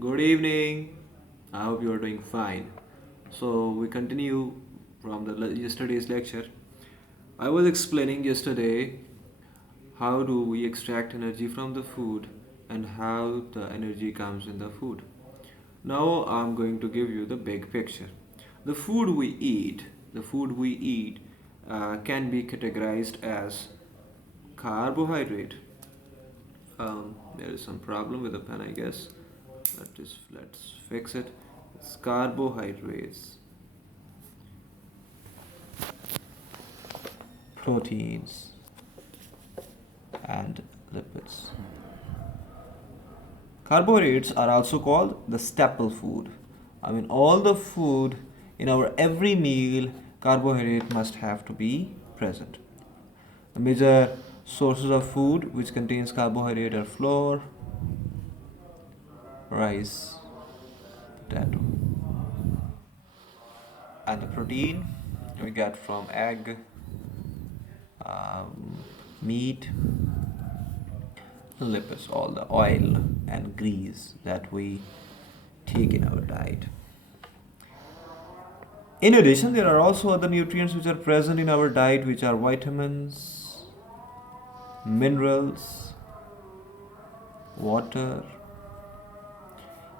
Good evening. I hope you are doing fine. So we continue from the yesterday's lecture. I was explaining yesterday how do we extract energy from the food and how the energy comes in the food. Now I'm going to give you the big picture. The food we eat, the food we eat can be categorized as carbohydrate. There is some problem with the pen, I guess. Let's fix it. It's carbohydrates, proteins, and lipids. Carbohydrates are also called the staple food. I mean, all the food in our every meal, carbohydrate must have to be present. The major sources of food which contains carbohydrate are flour, rice, potato, and the protein we get from egg, um, meat, lipids, all the oil and grease that we take in our diet. In addition, there are also other nutrients which are present in our diet, which are vitamins, minerals, water.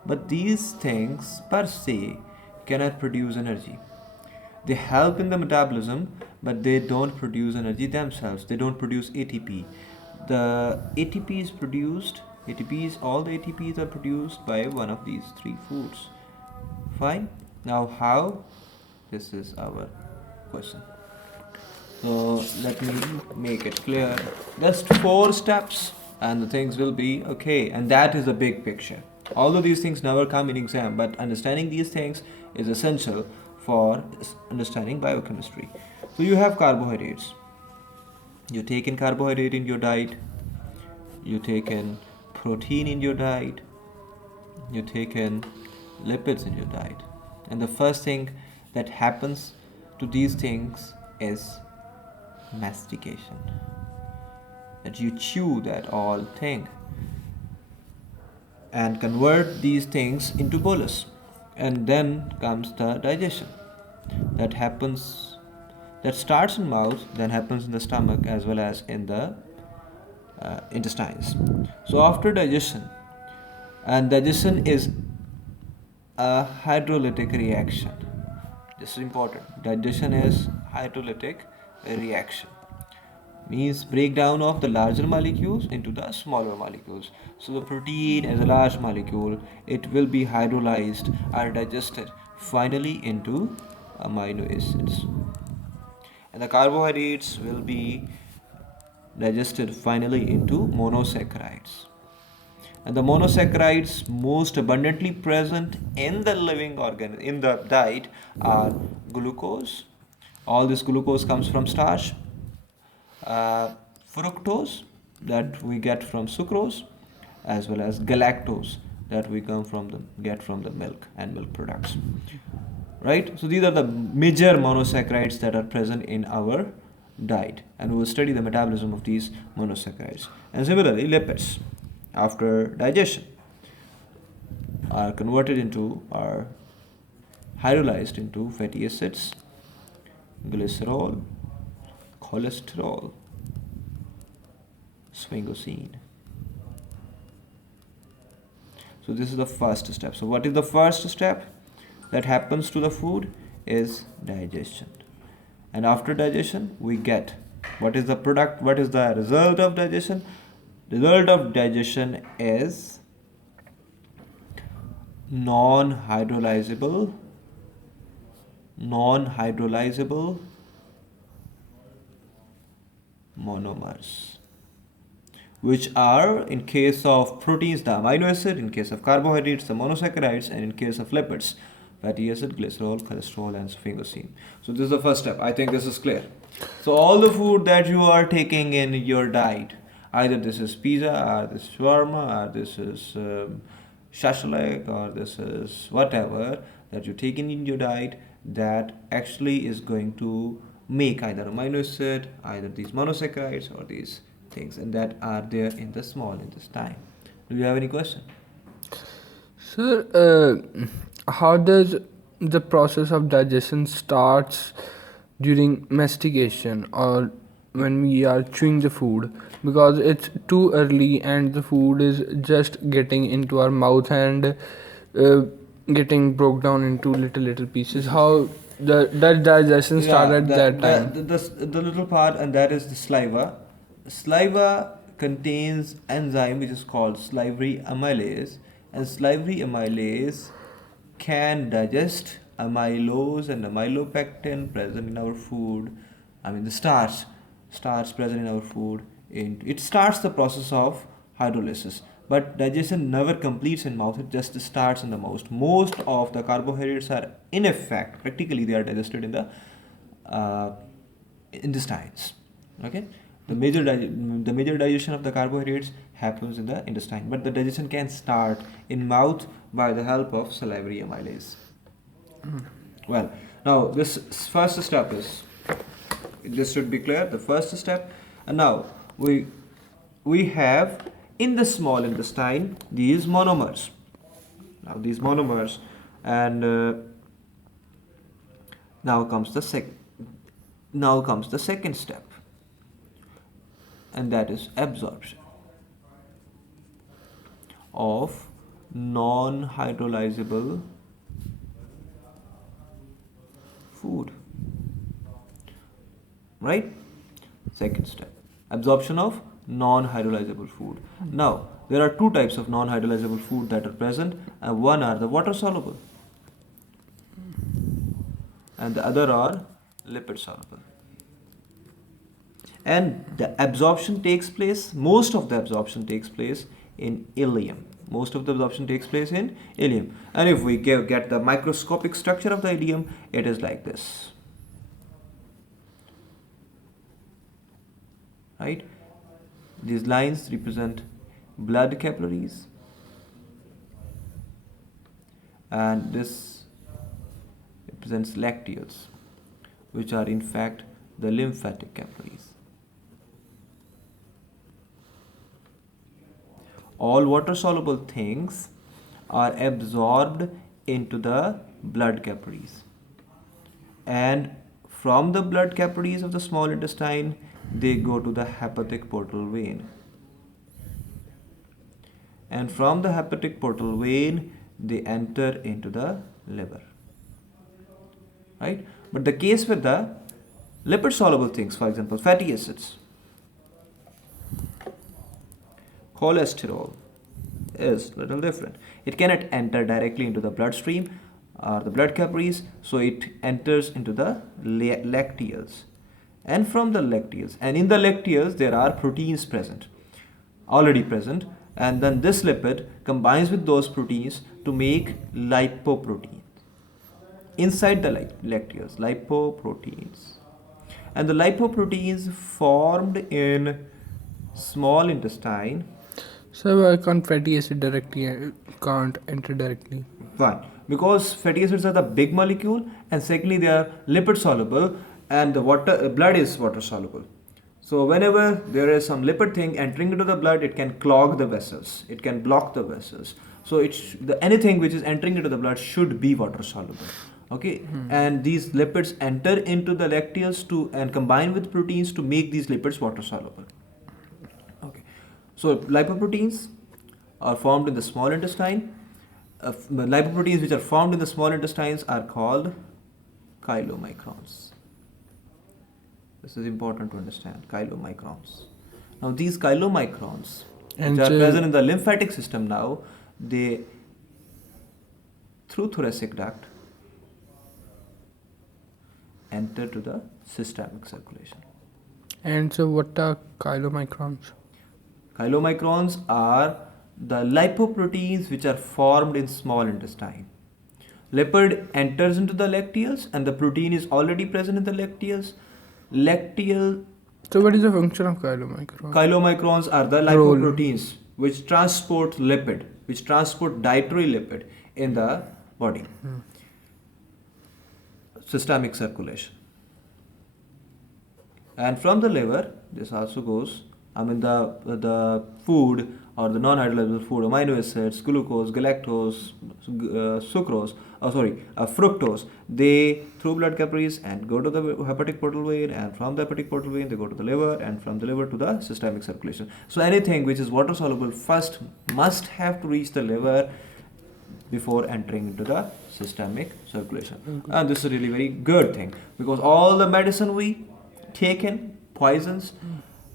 But these things per se cannot produce energy. They help in the metabolism, but they don't produce energy themselves. They don't produce ATP. The ATP is produced, ATPs, all the ATPs are produced by one of these three foods. Fine. Now, how? This is our question. So, let me make it clear. Just four steps, and the things will be okay. And that is the big picture. Although these things never come in exam, but understanding these things is essential for understanding biochemistry. So, you have carbohydrates. You take in carbohydrate in your diet, you take in protein in your diet, you take in lipids in your diet. And the first thing that happens to these things is mastication. That you chew that all thing and convert these things into bolus. And then comes the digestion. That happens that starts in mouth, then happens in the stomach as well as in the intestines. So after digestion, and digestion is a hydrolytic reaction. This is important. Digestion is hydrolytic reaction. Means breakdown of the larger molecules into the smaller molecules. So the protein as a large molecule, it will be hydrolyzed or digested finally into amino acids. And the carbohydrates will be digested finally into monosaccharides. And the monosaccharides most abundantly present in the living organ in the diet are glucose. All this glucose comes from starch, fructose that we get from sucrose, as well as galactose that we get from the milk and milk products. Right? So these are the major monosaccharides that are present in our diet, and we will study the metabolism of these monosaccharides. And similarly, lipids after digestion are converted into or hydrolyzed into fatty acids, glycerol, cholesterol, sphingosine. So this is the first step. So what is the first step that happens to the food is digestion. And after digestion we get what is the product, what is the result of digestion? Result of digestion is non-hydrolyzable monomers, which are in case of proteins the amino acid, in case of carbohydrates the monosaccharides, and in case of lipids fatty acid, glycerol, cholesterol, and sphingosine. So this is the first step. I think this is clear. So all the food that you are taking in your diet, either this is pizza or this is shawarma or this is shashlik or this is whatever that you're taking in your diet, that actually is going to make either amino acid, either these monosaccharides or these things, and that are there in the small intestine. Do you have any question? Sir, how does the process of digestion starts during mastication or when we are chewing the food? Because it's too early and the food is just getting into our mouth and getting broke down into little pieces. How does digestion start Yeah, at that time? the little part, and that is the saliva. Saliva contains enzyme which is called salivary amylase, and salivary amylase can digest amylose and amylopectin present in our food. I mean the starch present in our food. It starts the process of hydrolysis, but digestion never completes in mouth. It just starts in the mouth. Most of the carbohydrates are in effect practically they are digested in the uh, intestines. Okay, the major digestion of the carbohydrates happens in the intestine, but the digestion can start in mouth by the help of salivary amylase. Well, now this first step is, this should be clear, the first step. And now we have in the small intestine these monomers. Now these monomers, and now comes the second step, and that is absorption of non-hydrolyzable food. Right? Second step, absorption of non-hydrolyzable food. Now there are two types of non-hydrolyzable food that are present, and one are the water soluble and the other are lipid soluble. And the absorption takes place, most of the absorption takes place in ileum. Most of the absorption takes place in ileum. And if we get the microscopic structure of the ileum, it is like this. Right? These lines represent blood capillaries, and this represents lacteals, which are in fact the lymphatic capillaries. All water soluble things are absorbed into the blood capillaries, and from the blood capillaries of the small intestine they go to the hepatic portal vein, and from the hepatic portal vein they enter into the liver. Right? But the case with the lipid soluble things, for example fatty acids, cholesterol, is little different. It cannot enter directly into the bloodstream or the blood capillaries, so it enters into the lacteals. And from the lacteals, and in the lacteals there are proteins present, already present, and then this lipid combines with those proteins to make lipoproteins. Inside the lacteals, lipoproteins. And the lipoproteins formed in small intestine. So why can't fatty acid directly can't enter directly? Why? Because fatty acids are the big molecule, and secondly they are lipid soluble, and the blood is water soluble. So whenever there is some lipid thing entering into the blood, it can clog the vessels, it can block the vessels. So anything which is entering into the blood should be water soluble. Okay, and these lipids enter into the lacteals and combine with proteins to make these lipids water soluble. Okay, so lipoproteins are formed in the small intestine. Lipoproteins which are formed in the small intestines are called chylomicrons. This is important to understand, chylomicrons. Now these chylomicrons, which are present in the lymphatic system now, they, through thoracic duct, enter to the systemic circulation. And so what are chylomicrons? Chylomicrons are the lipoproteins which are formed in small intestine. Lipid enters into the lacteals and the protein is already present in the lacteals. So what is the function of chylomicrons? Chylomicrons are the lipoproteins which transport lipid, which transport dietary lipid in the body. Systemic circulation. And from the liver, this also goes, the food or the non-hydrolyzable food, amino acids, glucose, galactose, sucrose, fructose, they through blood capillaries and go to the hepatic portal vein, and from the hepatic portal vein they go to the liver, and from the liver to the systemic circulation. So anything which is water soluble first must have to reach the liver before entering into the systemic circulation. And this is a really very good thing, because all the medicine we take in, poisons,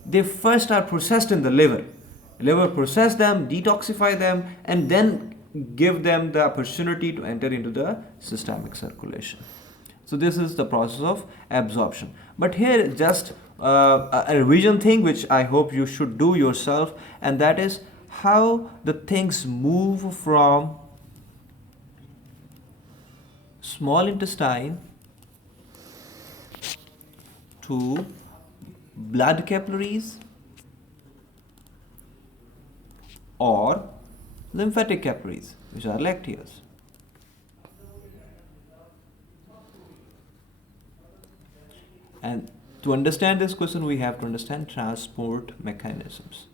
they first are processed in the liver. Liver process them, detoxify them, and then give them the opportunity to enter into the systemic circulation. So this is the process of absorption. But here just a revision thing which I hope you should do yourself, and that is how the things move from small intestine to blood capillaries or lymphatic capillaries, which are lacteals. And to understand this question, we have to understand transport mechanisms.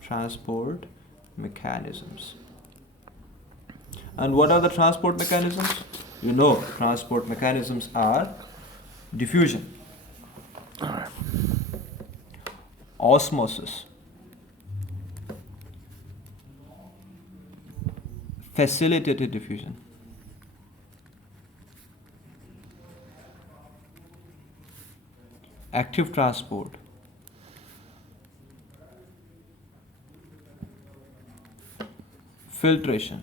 Transport mechanisms. And what are the transport mechanisms? You know, transport mechanisms are diffusion, osmosis, facilitated diffusion, active transport, filtration,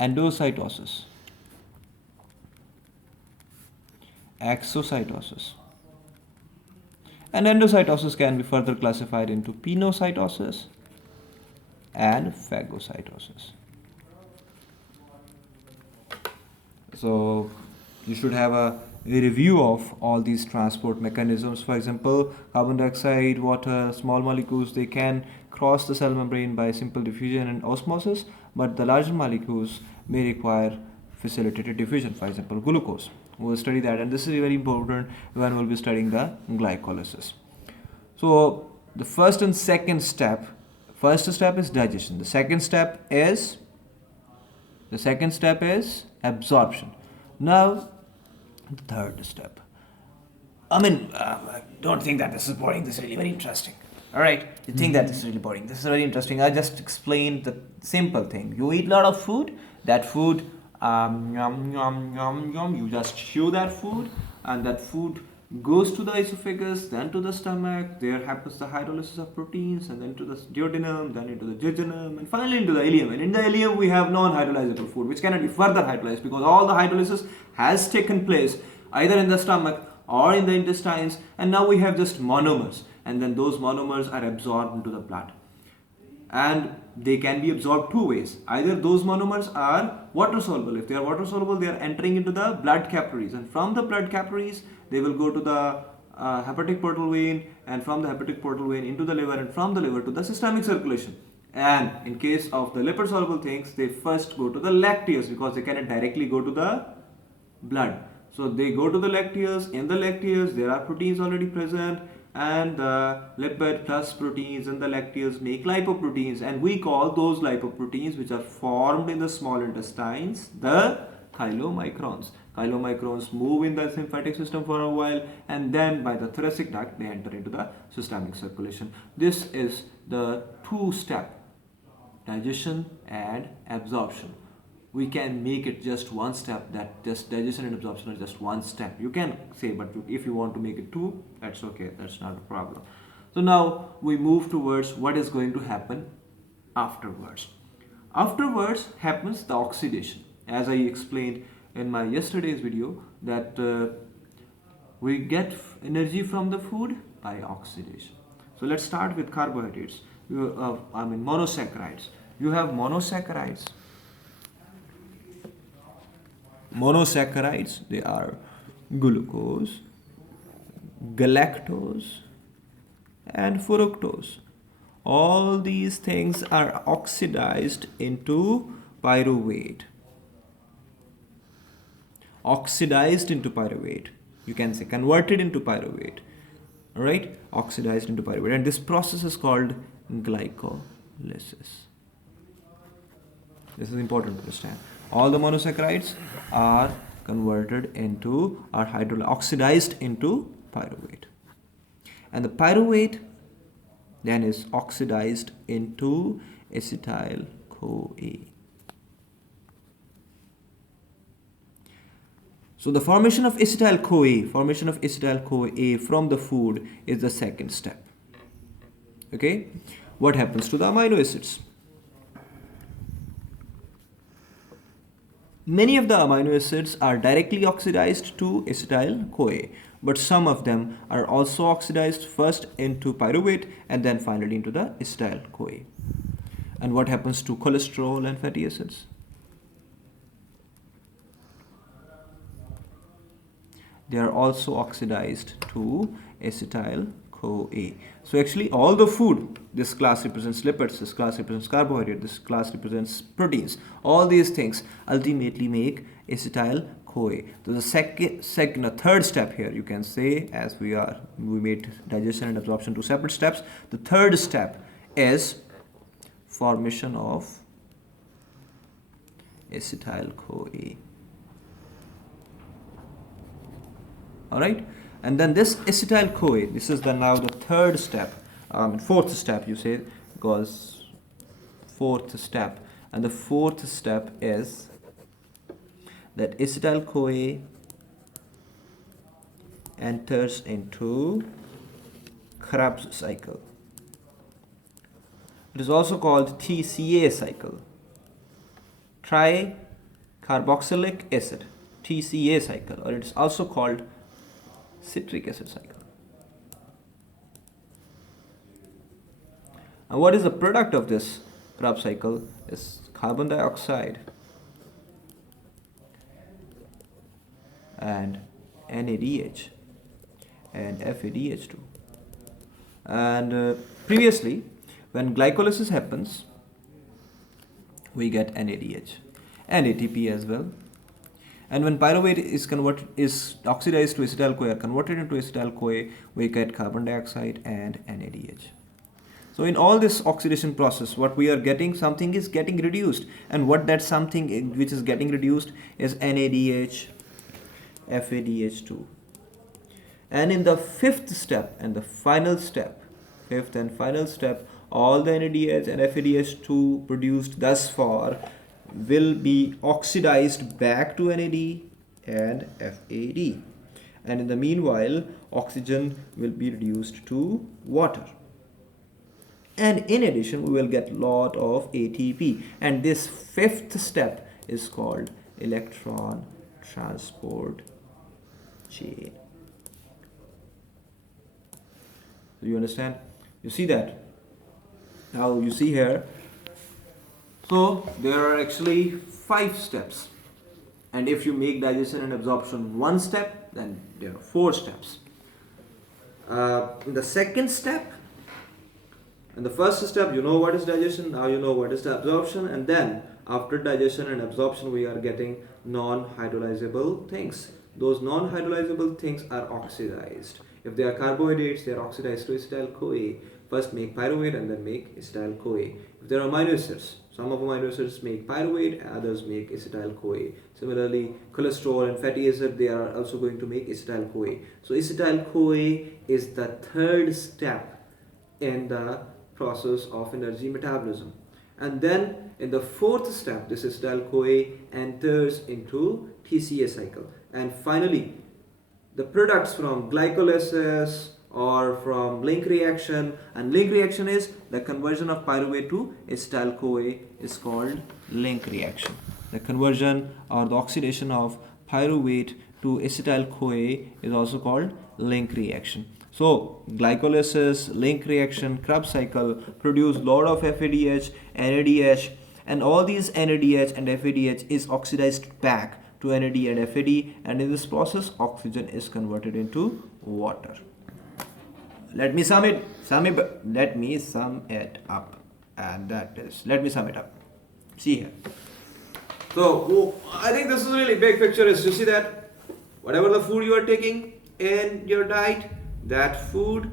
endocytosis, exocytosis. And endocytosis can be further classified into pinocytosis and phagocytosis. So you should have a review of all these transport mechanisms. For example, carbon dioxide, water, small molecules, they can cross the cell membrane by simple diffusion and osmosis, but the larger molecules may require facilitated diffusion. For example, glucose. We'll study that, and this is very important when we'll be studying the glycolysis. So the first and second step, first step is digestion. The second step is absorption. Now the third step. Don't think that this is boring. This is really very interesting. All right, you think that this is really boring. This is very interesting. I just explained the simple thing. You eat a lot of food. That food, yum, yum, yum, yum. You just chew that food, and that food goes to the esophagus, then to the stomach. There happens the hydrolysis of proteins, and then to the duodenum, then into the jejunum, and finally into the ileum. And in the ileum, we have non-hydrolyzable food, which cannot be further hydrolyzed because all the hydrolysis has taken place either in the stomach or in the intestines, and now we have just monomers, and then those monomers are absorbed into the blood. And they can be absorbed two ways. Either those monomers are water soluble. If they are water soluble, they are entering into the blood capillaries, and from the blood capillaries they will go to the hepatic portal vein, and from the hepatic portal vein into the liver, and from the liver to the systemic circulation. And in case of the lipid soluble things, they first go to the lacteals because they cannot directly go to the blood. So they go to the lacteals. In the lacteals there are proteins already present, and the lipid plus proteins in the lacteals make lipoproteins, and we call those lipoproteins which are formed in the small intestines the chylomicrons. Chylomicrons move in the lymphatic system for a while, and then by the thoracic duct they enter into the systemic circulation. This is the two-step digestion and absorption. We can make it just one step, that just digestion and absorption are just one step. You can say, but if you want to make it two, that's okay, that's not a problem. So now we move towards what is going to happen afterwards. Afterwards happens the oxidation. As I explained in my yesterday's video, that we get energy from the food by oxidation. So let's start with carbohydrates. Monosaccharides. You have monosaccharides. Monosaccharides, they are glucose, galactose, and fructose. All these things are oxidized into pyruvate. Oxidized into pyruvate. You can say converted into pyruvate. Alright, oxidized into pyruvate, and this process is called glycolysis. This is important to understand. All the monosaccharides are converted into, are oxidized into pyruvate, and the pyruvate then is oxidized into acetyl CoA. So the formation of acetyl CoA from the food is the second step. Okay, what happens to the amino acids? Many of the amino acids are directly oxidized to acetyl CoA, but some of them are also oxidized first into pyruvate and then finally into the acetyl CoA. And what happens to cholesterol and fatty acids? They are also oxidized to acetyl CoA. So actually all the food, this class represents lipids, this class represents carbohydrate, this class represents proteins, all these things ultimately make acetyl CoA. So the third step here, you can say, as we made digestion and absorption two separate steps, the third step is formation of acetyl CoA. Alright, and then this acetyl CoA, this is now the third step, fourth step you say, because fourth step, and the fourth step is that acetyl CoA enters into Krebs cycle. It is also called TCA cycle, tricarboxylic acid, TCA cycle, or it is also called citric acid cycle. And what is the product of this Krebs cycle? Is carbon dioxide and NADH and FADH2. And previously, when glycolysis happens, we get NADH and ATP as well. And when pyruvate is oxidized to acetyl CoA, converted into acetyl CoA, we get carbon dioxide and NADH. So in all this oxidation process, what we are getting, something is getting reduced, and what that something which is getting reduced is NADH, FADH2. And in the fifth and final step, all the NADH and FADH2 produced thus far will be oxidized back to NAD and FAD, and in the meanwhile oxygen will be reduced to water, and in addition we will get lot of ATP, and this fifth step is called electron transport chain. Do you understand? You see that? Now you see here, so there are actually 5 steps, and if you make digestion and absorption one step, then there are 4 steps. In the second step, in the first step, you know what is digestion, now you know what is the absorption, and then after digestion and absorption we are getting non-hydrolyzable things. Those non-hydrolyzable things are oxidized. If they are carbohydrates, they are oxidized to acetyl CoA. First make pyruvate and then make acetyl CoA. If there are amino acids, some of amino acids make pyruvate, others make acetyl CoA. Similarly, cholesterol and fatty acid, they are also going to make acetyl CoA. So acetyl CoA is the third step in the process of energy metabolism. And then in the fourth step, this acetyl CoA enters into TCA cycle. And finally, the products from glycolysis or from link reaction, and link reaction is the conversion of pyruvate to acetyl CoA is called link reaction. The conversion or the oxidation of pyruvate to acetyl CoA is also called link reaction. So glycolysis, link reaction, Krebs cycle produce lot of FADH, NADH, and all these NADH and FADH is oxidized back to NAD and FAD, and in this process oxygen is converted into water. Let me sum it up, and that is, let me sum it up. See here. So I think this is really big picture is to see that whatever the food you are taking in your diet, that food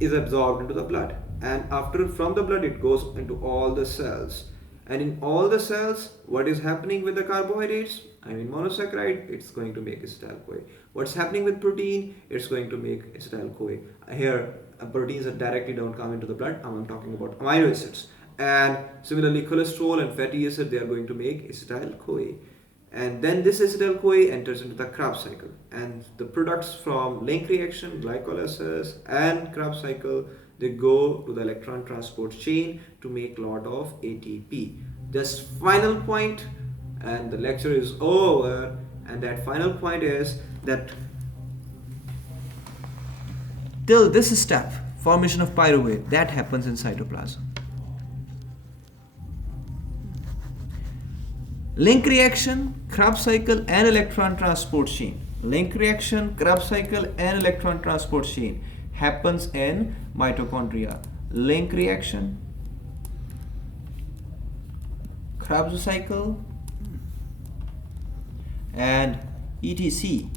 is absorbed into the blood, and after from the blood it goes into all the cells, and in all the cells what is happening with the carbohydrates, I mean monosaccharide, it's going to make acetyl-CoA. What's happening with protein? It's going to make acetyl-CoA. Here proteins that directly don't come into the blood, I'm talking about amino acids, and similarly cholesterol and fatty acid, they are going to make acetyl-CoA. And then this acetyl-CoA enters into the Krebs cycle, and the products from link reaction, glycolysis and Krebs cycle, they go to the electron transport chain to make lot of ATP. Just final point, and the lecture is over, and that final point is that till this step, formation of pyruvate, that happens in cytoplasm. Link reaction, Krebs cycle and electron transport chain. Link reaction, Krebs cycle and electron transport chain happens in mitochondria. Link reaction, Krebs cycle and etc.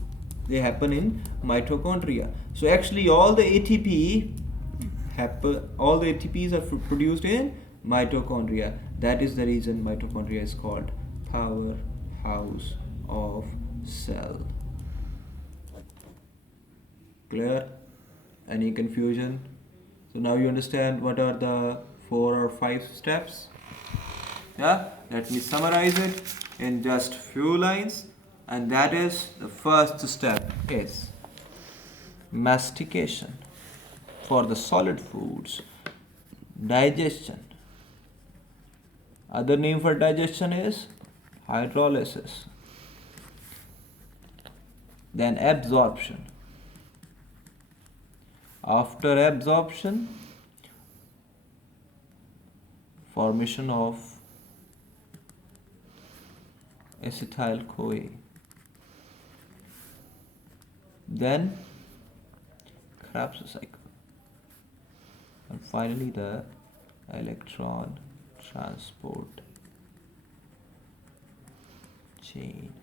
They happen in mitochondria. So actually all the ATPs are produced in mitochondria. That is the reason mitochondria is called powerhouse of cell. Clear? Any confusion? So now you understand what are the 4 or 5 steps? Yeah, let me summarize it in just few lines, and that is, the first step is mastication for the solid foods, digestion. Other name for digestion is hydrolysis. Then absorption. After absorption, formation of acetyl-CoA. Then Krebs cycle. And finally the electron transport chain.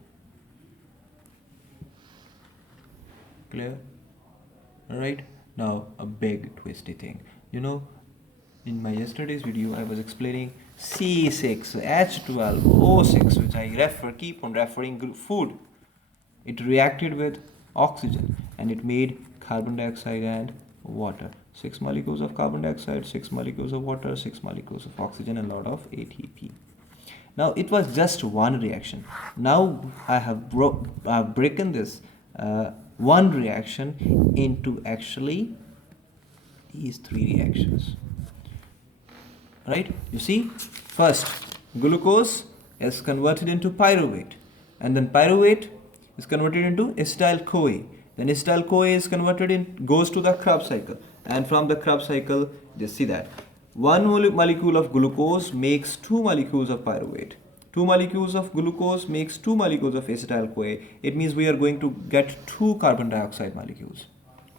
Clear? Alright, now a big twisty thing. In my yesterday's video I was explaining C6H12O6, which I keep on referring food. It reacted with oxygen and it made carbon dioxide and water. 6 molecules of carbon dioxide, 6 molecules of water, 6 molecules of oxygen, and a lot of ATP. Now it was just one reaction. Now I have broken this one reaction into actually these 3 reactions. Right? You see, first glucose is converted into pyruvate, and then pyruvate is converted into acetyl-CoA. Then acetyl-CoA goes to the Krebs cycle, and from the Krebs cycle, just see that one molecule of glucose makes 2 molecules of pyruvate. 2 molecules of glucose makes 2 molecules of acetyl-CoA. It means we are going to get 2 carbon dioxide molecules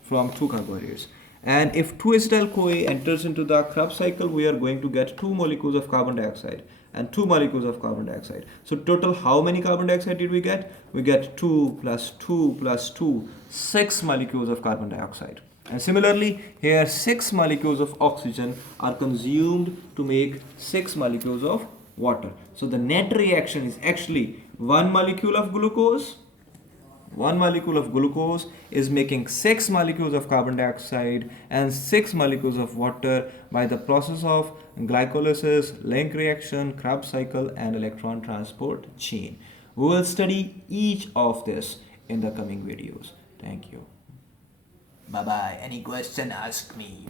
from 2 carbohydrates. And if 2 acetyl-CoA enters into the Krebs cycle, we are going to get 2 molecules of carbon dioxide and 2 molecules of carbon dioxide. So total, how many carbon dioxide did we get? We get 2 plus 2 plus 2, 6 molecules of carbon dioxide. And similarly, here 6 molecules of oxygen are consumed to make 6 molecules of water. So the net reaction is actually 1 molecule of glucose. 1 molecule of glucose is making 6 molecules of carbon dioxide and 6 molecules of water by the process of glycolysis, link reaction, Krebs cycle, and electron transport chain. We will study each of this in the coming videos. Thank you. Bye bye. Any question, ask me.